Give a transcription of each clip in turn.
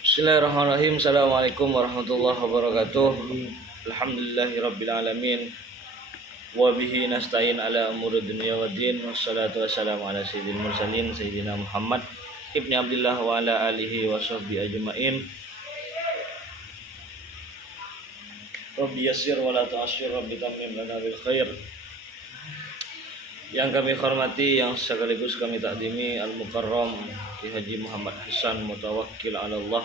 Bismillahirrahmanirrahim. Assalamualaikum warahmatullahi wabarakatuh. Alhamdulillahirabbil alamin. Wa bihi nasta'in ala umuri dunya waddin. Wassalatu wassalamu ala sayyidil mursalin sayyidina Muhammad ibni Abdullah wa ala alihi wa sahbihi ajmain. Rabbi yassir wa la tu'assir, Rabbi tammim lana bil khair. Yang kami hormati, yang sekaligus kami takdimi, Al-Mukarram Ki Haji Muhammad Hasan Mutawakkil ala Allah,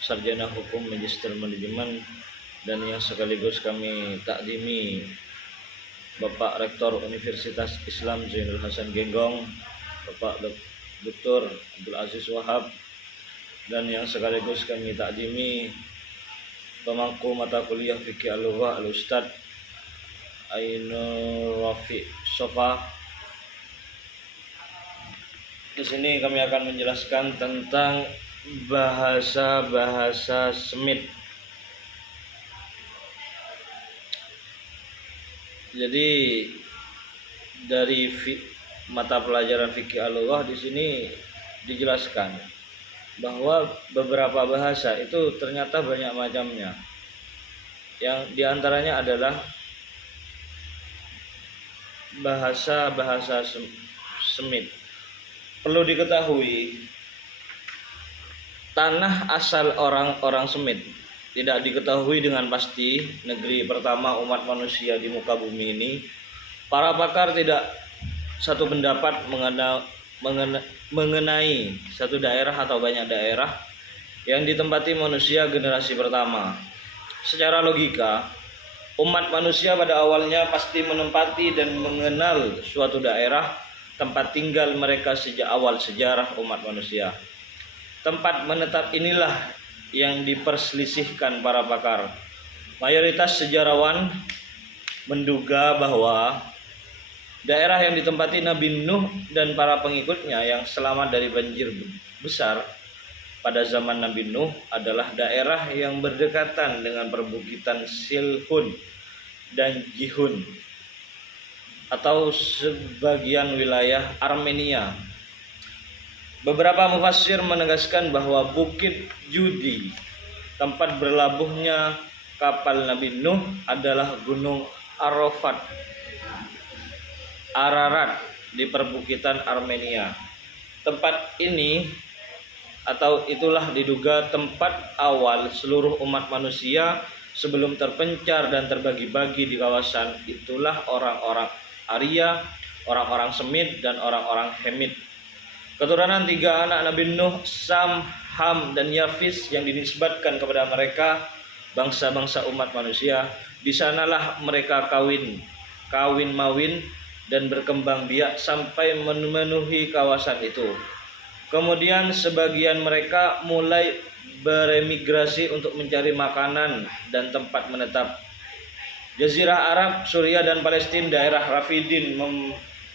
Sarjana Hukum Magister Manajemen, dan yang sekaligus kami takdimi Bapak Rektor Universitas Islam Zainul Hasan Genggong, Bapak Dr. Abdul Aziz Wahab, dan yang sekaligus kami takdimi pemangku mata kuliah Fikih Al-Lughah Al-Ustad Ainur Rafiq Sofa. Di sini kami akan menjelaskan tentang bahasa Semit. Jadi dari mata pelajaran fikih al-lughah di sini dijelaskan bahwa beberapa bahasa itu ternyata banyak macamnya. Yang diantaranya adalah bahasa Semit. Perlu diketahui, tanah asal orang-orang Semit tidak diketahui dengan pasti. Negeri pertama umat manusia di muka bumi ini, para pakar tidak satu pendapat mengenai satu daerah atau banyak daerah yang ditempati manusia generasi pertama. Secara logika, umat manusia pada awalnya pasti menempati dan mengenal suatu daerah tempat tinggal mereka sejak awal sejarah umat manusia. Tempat menetap inilah yang diperselisihkan para pakar. Mayoritas sejarawan menduga bahwa daerah yang ditempati Nabi Nuh dan para pengikutnya yang selamat dari banjir besar pada zaman Nabi Nuh adalah daerah yang berdekatan dengan perbukitan Silhun dan Jihun atau sebagian wilayah Armenia. Beberapa mufassir menegaskan bahwa Bukit Judi, tempat berlabuhnya kapal Nabi Nuh, adalah Gunung Ararat di perbukitan Armenia. Tempat ini atau itulah diduga tempat awal seluruh umat manusia sebelum terpencar dan terbagi-bagi di kawasan. Itulah orang-orang Arya, orang-orang Semit, dan orang-orang Hemit. Keturunan tiga anak Nabi Nuh, Sam, Ham, dan Yafis yang dinisbatkan kepada mereka bangsa-bangsa umat manusia. Di sanalah mereka kawin mawin dan berkembang biak sampai memenuhi kawasan itu. Kemudian sebagian mereka mulai beremigrasi untuk mencari makanan dan tempat menetap. Jazirah Arab, Suriah dan Palestina, daerah Rafidin,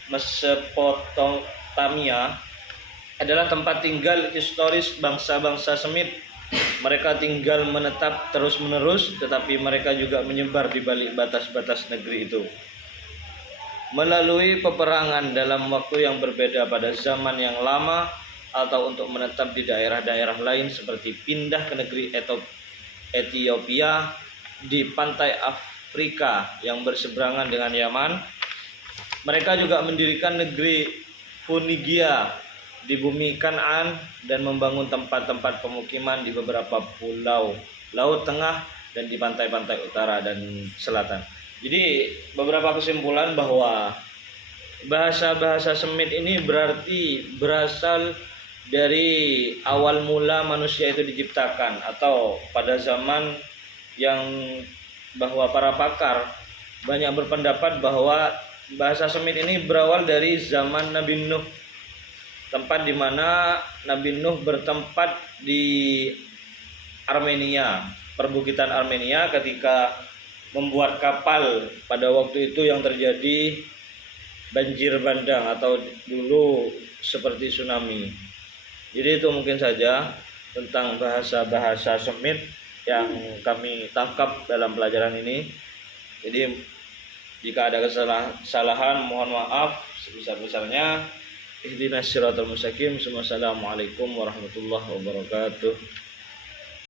Mesopotamia adalah tempat tinggal historis bangsa-bangsa Semit. Mereka tinggal menetap terus-menerus, tetapi mereka juga menyebar di balik batas-batas negeri itu. Melalui peperangan dalam waktu yang berbeda pada zaman yang lama, atau untuk menetap di daerah-daerah lain seperti pindah ke negeri Ethiopia di pantai Afrika yang berseberangan dengan Yaman. Mereka juga mendirikan negeri Funigia di bumi Kanaan dan membangun tempat-tempat pemukiman di beberapa pulau Laut Tengah dan di pantai-pantai utara dan selatan. Jadi beberapa kesimpulan bahwa bahasa Semit ini berarti berasal dari awal mula manusia itu diciptakan, atau pada zaman yang bahwa para pakar banyak berpendapat bahwa bahasa Semit ini berawal dari zaman Nabi Nuh, tempat di mana Nabi Nuh bertempat di Armenia, perbukitan Armenia, ketika membuat kapal pada waktu itu yang terjadi banjir bandang atau dulu seperti tsunami. Jadi itu mungkin saja tentang bahasa Semit yang kami tangkap dalam pelajaran ini. Jadi jika ada kesalahan mohon maaf sebesar-besarnya. Ihdinas siratal mustaqim. Assalamualaikum warahmatullahi wabarakatuh.